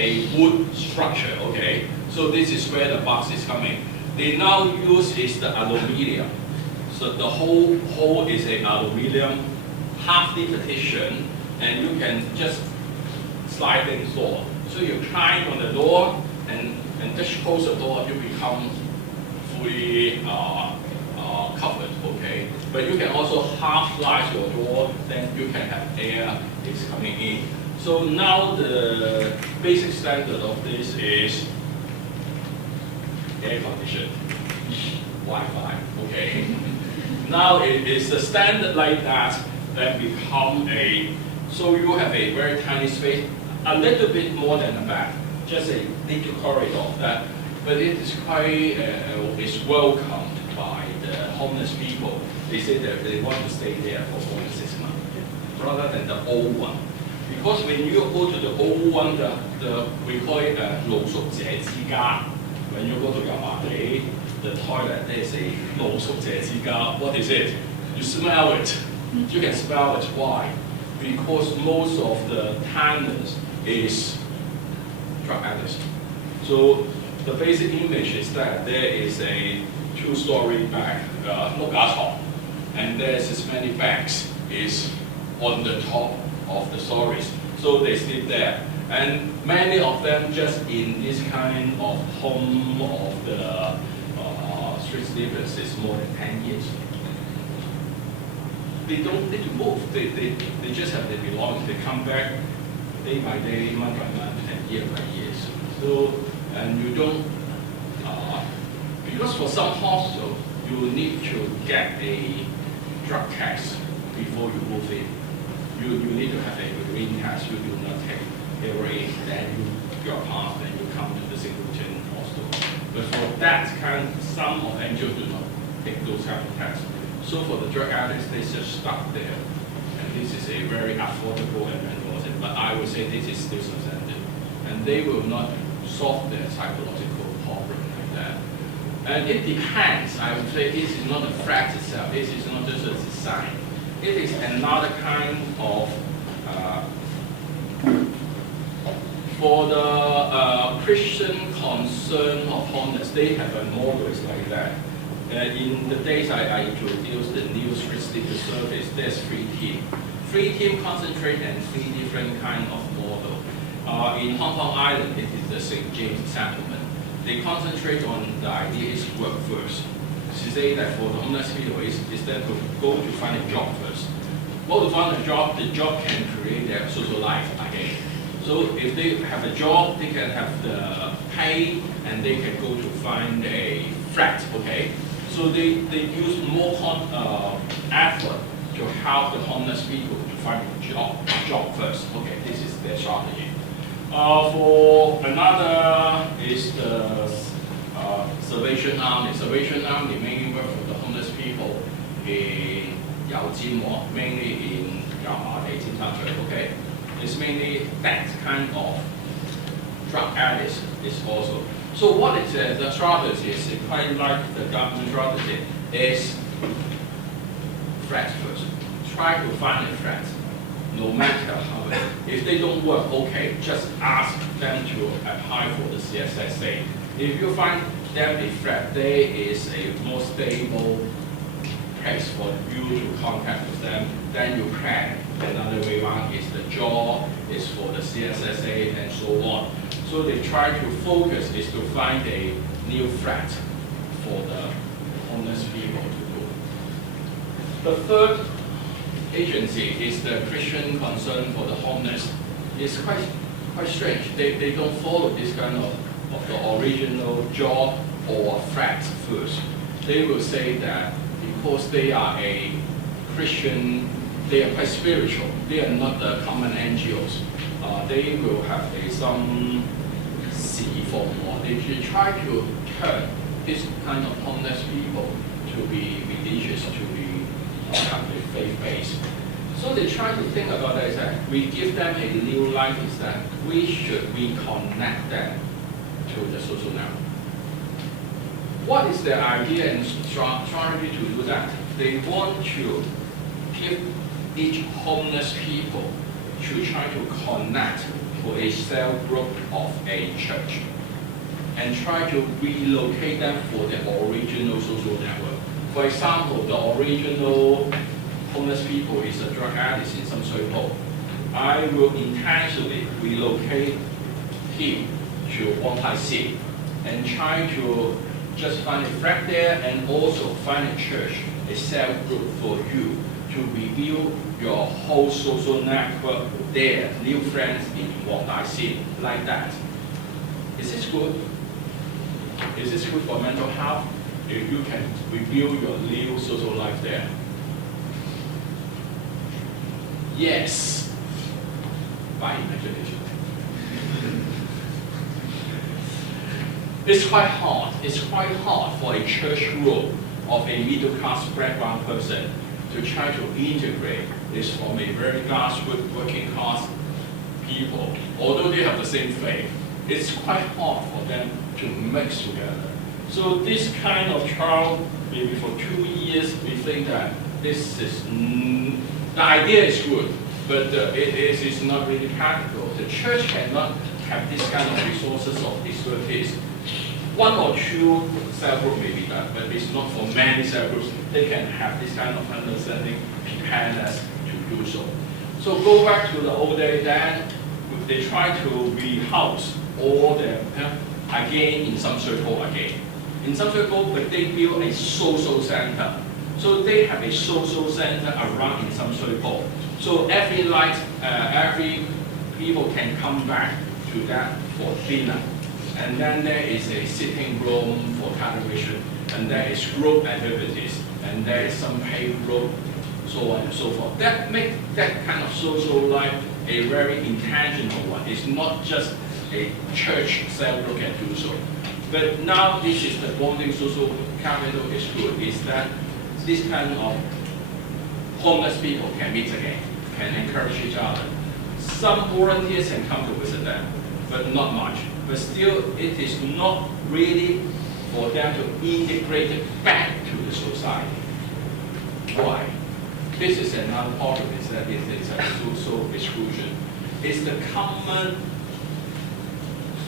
a wood structure, okay? So this is where the box is coming. They now use is the aluminium. So the whole hole is a aluminium, half the partition, and you can just slide in the door. So you climb on the door and just close the door, you become fully covered, okay? But you can also half slide your door, then you can have air is coming in. So now the basic standard of this is air conditioned, Wi-Fi, okay? Now it is the standard like that, then become a, so you have a very tiny space, a little bit more than a bath, just a little corridor that, but it is quite, is welcomed by the homeless people. They say that they want to stay there for 4 to 6 months, rather than the old one. Because when you go to the old one, we call it 露宿者之家. When you go to Yamate, the toilet, there is a 露宿者之家. What is it? You smell it. You can smell it. Why? Because most of the tenants is drug addicts. So the basic image is that there is a 2-story bag, and there's as many bags is on the top of the stories. So they sleep there. And many of them just in this kind of home of the street sleepers is more than 10 years. They don't need to move. They just have their belongings. They come back day by day, month by month, and year by year. So, and you don't, because for some hostels, you need to get a drug test before you move in. You need to have a green test. You do not take heroin, then you are passed, then you come to the singleton hostel. But for that kind, some of NGOs do not take those kind of tests. So for the drug addicts, they just stuck there. And this is a very affordable and rewarding. But I would say this is still substandard. And they will not solve their psychological problem like that. And it depends. I would say this is not a fact itself. This is not just a design. It is another kind of, for the Christian concern of homeless, they have a model like that. In the days I introduced the new street sleeper service, there's 3 teams. 3 teams concentrate on 3 different kind of model. In Hong Kong Island, it is the St. James settlement. They concentrate on the idea is work first. To say that for the homeless people is that to go to find a job first. Go to find a job, the job can create their social life again. So if they have a job, they can have the pay and they can go to find a flat, okay? So they use more effort to help the homeless people to find a job first. Okay, this is their strategy. For another is the Salvation Army. Salvation Army mainly work for the homeless people in Yaojin, mainly in Yamate, okay? It's mainly that kind of drug addicts is also. So what is the strategy is quite like the government strategy is flat first. Try to find a flat, no matter how. If they don't work, okay, just ask them to apply for the CSSA. If you find them a flat, there is a more stable place for you to contact with them. Then you plan. Another way around is the job, is for the CSSA, and so on. So they try to focus is to find a new flat for the homeless people to do. The third agency is the Christian concern for the homeless. It's quite strange. They don't follow this kind of the original job or flat first. They will say that because they are a Christian, they are quite spiritual. They are not the common NGOs. They will have some form, or they should try to turn this kind of homeless people to be religious, to be faith-based. So they try to think about that is that we give them a new life is that we should reconnect them to the social network. What is their idea and strategy to do that? They want to give each homeless people to try to connect for a cell group of a church and try to relocate them for the original social network. For example, the original homeless people is a drug addict in some circle. I will intentionally relocate him to Wong and try to just find a flat there and also find a church, a cell group for you to reveal your whole social network there, new friends in Wong like that. Is this good? Is this good for mental health? If you can reveal your new social life there. Yes, by imagination. It's quite hard. It's quite hard for a church group of a middle class background person to try to integrate this from a very grassroots working class people. Although they have the same faith, it's quite hard for them to mix together. So this kind of trial, maybe for 2 years, we think that this is, the idea is good, but it is not really practical. The church cannot have this kind of resources of expertise. 1 or 2 cell groups may be done, but it's not for many cell groups. They can have this kind of understanding, preparedness to do so. So go back to the old days, then they try to rehouse all them again in some circle again. In some circle, but they build a social center. So they have a social center around in some circle. So every night, every people can come back to that for dinner. And then there is a sitting room for television, and there is group activities, and there is some paid group, so on and so forth. That makes that kind of social life a very intentional one. It's not just a church cell group can do so. But now this is the bonding social capital is good, is that this kind of homeless people can meet again, can encourage each other. Some volunteers can come to visit them, but not much. But still, it is not really for them to integrate it back to the society. Why? This is another problem, is that it is a social exclusion. It's the common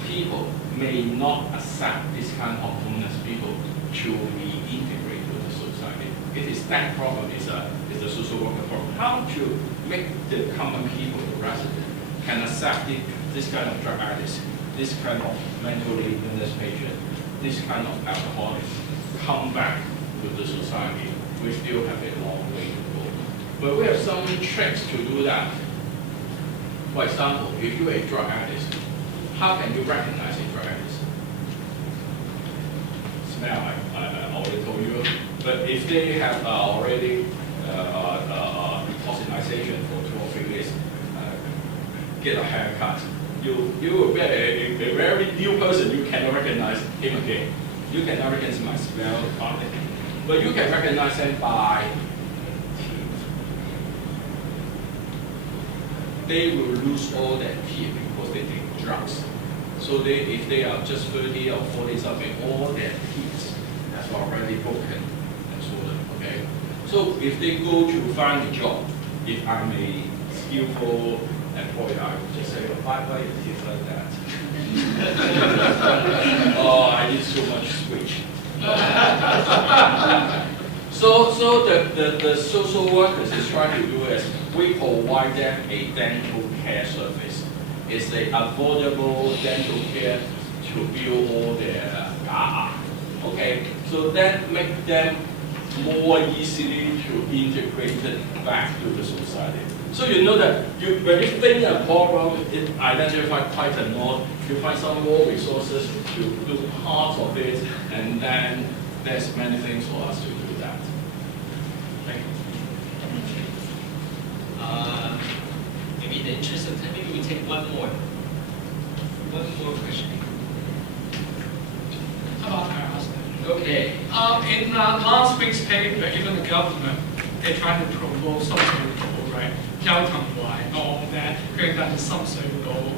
people may not accept this kind of homeless people to reintegrate to the society. It is that problem, is the social worker problem. How to make the common people, the resident, can accept this kind of drug addicts, this kind of mentally illness patient, this kind of alcoholic, come back to the society. We still have a long way to go. But we have some tricks to do that. For example, if you're a drug addict, how can you recognize a drug addict? Smell, I already told you. But if they have already hospitalization for 2 or 3 days, get a haircut, you will be a very new person. You cannot recognize him again. You cannot recognize my smell, probably. But you can recognize him by teeth. They will lose all their teeth because they take drugs. So if they are just 30 or 40 something, all their teeth have already broken and swollen. Okay. So if they go to find a job, if I'm a skillful employer, I would just say, why your teeth like that? Oh, I eat so much sweet. So the social workers is trying to do is we provide them a dental care service. It's a affordable dental care to build all their okay, so that make them more easily to integrate it back to the society. So you know that when you think a problem, it identify quite a lot. You find some more resources to do part of it, and then there's many things for us to do that. Thank you. Maybe in the interest of time, maybe we take one more question. How about I ask that? Okay. In last week's paper, even the government, they try to promote social goal, right? 交通位 all that, going down to some social goal,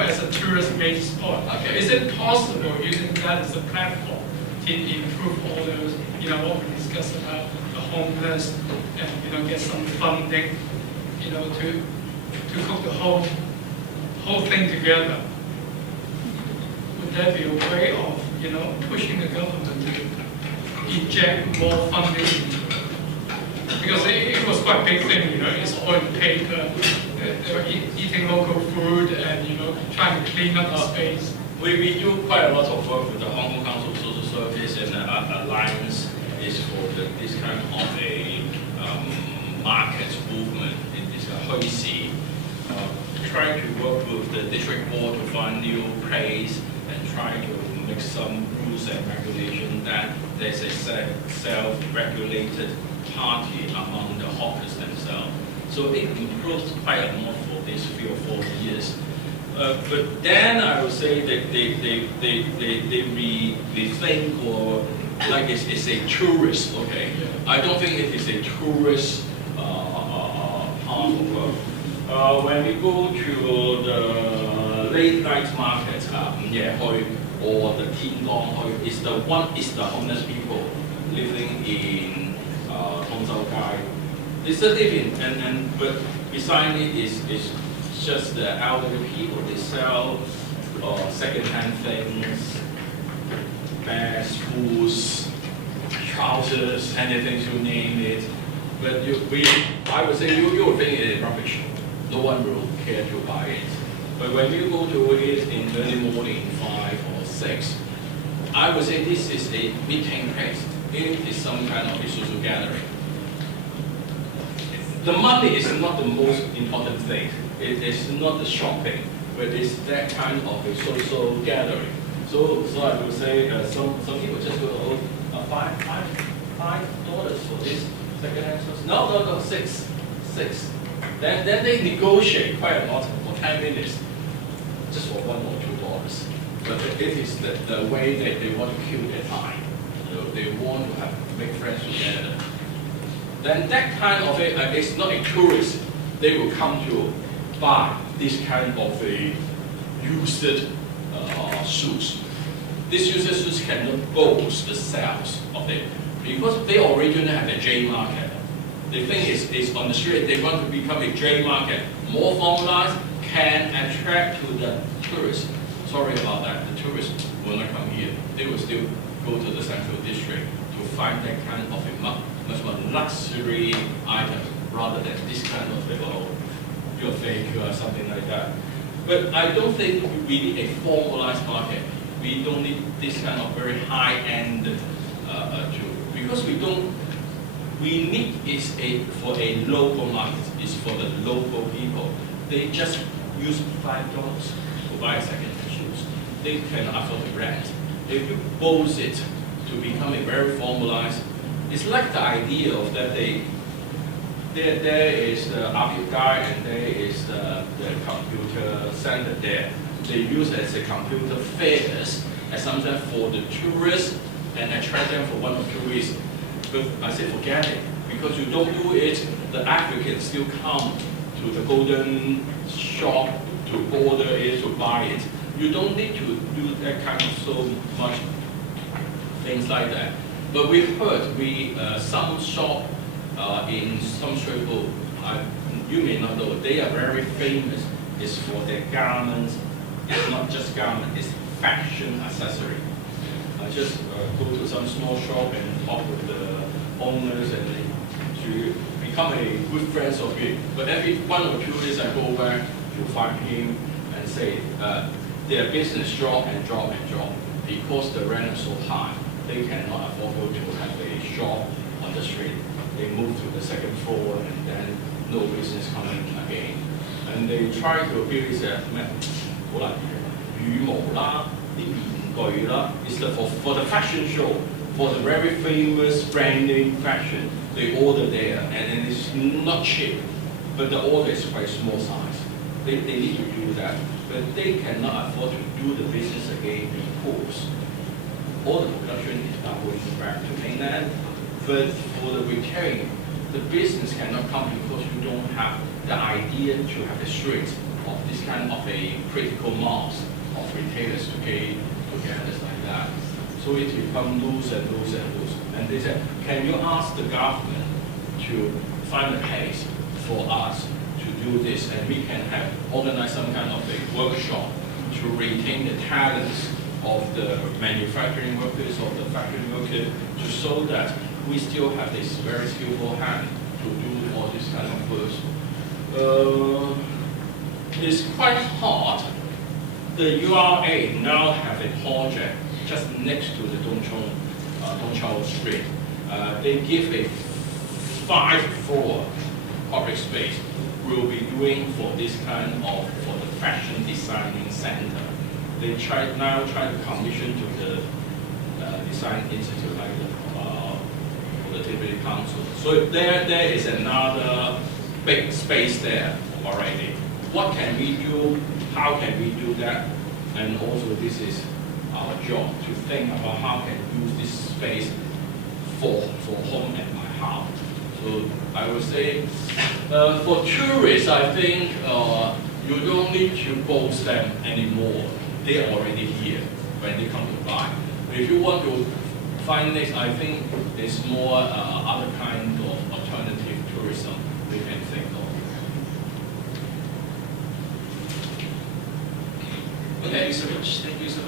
as a tourist-based sport. Okay. Is it possible using that as a platform to improve all those, what we discussed about the homeless, and get some funding, to cook the whole whole thing together, would there be a way of, pushing the government to inject more funding into it? Because it was quite a big thing, it's oil paper, they were eating local food and, trying to clean up the space. We do quite a lot of work with the Hong Kong Council of Social Service, and Alliance is for this kind of a market movement. It is a Hoisi, trying to work with the district board to find new place and trying to make some rules and regulation that there's a self-regulated party among the hawkers themselves. So it improved quite a lot for these 3 or 4 years. But then I would say that they rethink, or like it's a tourist, okay? I don't think it is a tourist part of work. When we go to the late night market, or the Tin Dong, it's the homeless people living in Tongzhou Gai. They still live in, but beside it is just the elderly people. They sell second-hand things, bags, shoes, trousers, anything you name it. But I would say you will think it is rubbish. No one will care to buy it. But when you go to it in early morning, 5 or 6, I would say this is a meeting place. It is some kind of a social gathering. The money is not the most important thing. It is not the shopping, but it's that kind of a social gathering. So I would say some people just go, $5 for this second-hand shoes. No, six. Then they negotiate quite a lot for 10 minutes, just for $1 or $2. But it is the way that they want to kill their time. They want to make friends together. Then that kind of it's not a tourist. They will come to buy this kind of a used shoes. These used shoes cannot boost the sales of it because they originally have a J market. The thing is on the street, they want to become a J market, more formalized, can attract to the tourists. Sorry about that, the tourists will not come here. They will still go to the central district to find that kind of a much more luxury item rather than this kind of pure fake or something like that. But I don't think we need a formalized market. We don't need this kind of very high-end tool because we need is for a local market. It's for the local people. They just use $5 to buy second-hand shoes. They cannot afford to rent. If you pose it to become a very formalized, it's like the idea of that there is the Arcade guy and there is the computer center there. They use it as a computer fairs as something for the tourists and attract them for 1 or 2 reasons. But I say forget it, because you don't do it, the Africans still come to the golden shop to order it, to buy it. You don't need to do that kind of so much things like that. But we heard some shop in some street food, you may not know, they are very famous. It's for their garments. It's not just garment, it's fashion accessory. I just go to some small shop and talk with the owners and to become a good friends of it. But every 1 or 2 days I go back to find him and say their business drop because the rent is so high. They cannot afford to have a shop on the street. They move to the 2nd floor and then no business coming again. And they try to build this羽毛啦、啲面具啦。It's for the fashion show, for the very famous brand name fashion. They order there, and it's not cheap, but the order is quite small size. They need to do that, but they cannot afford to do the business again because all the production is now going back to mainland. But for the retail, the business cannot come because you don't have the idea to have a street of this kind of a critical mass of retailers to get together like that. So it becomes loose and loose and loose. And they said, can you ask the government to find a place for us to do this, and we can have organize some kind of a workshop to retain the talents of the manufacturing workers or the factory workers, to show that we still have this very skillful hand to do all this kind of work. It's quite hard. The URA now have a project just next to the Dongchao Street. They give a 5-floor public space. We'll be doing for this kind of, for the fashion designing center. They now try to commission to the design institute like the Productivity Council. So there is another big space there already. What can we do? How can we do that? And also this is our job to think about how can we use this space for home and my house. So I would say for tourists, I think you don't need to boast them anymore. They are already here when they come to buy. If you want to find this, I think there's more other kind of alternative tourism we can think of. Thank you so much. Thank you so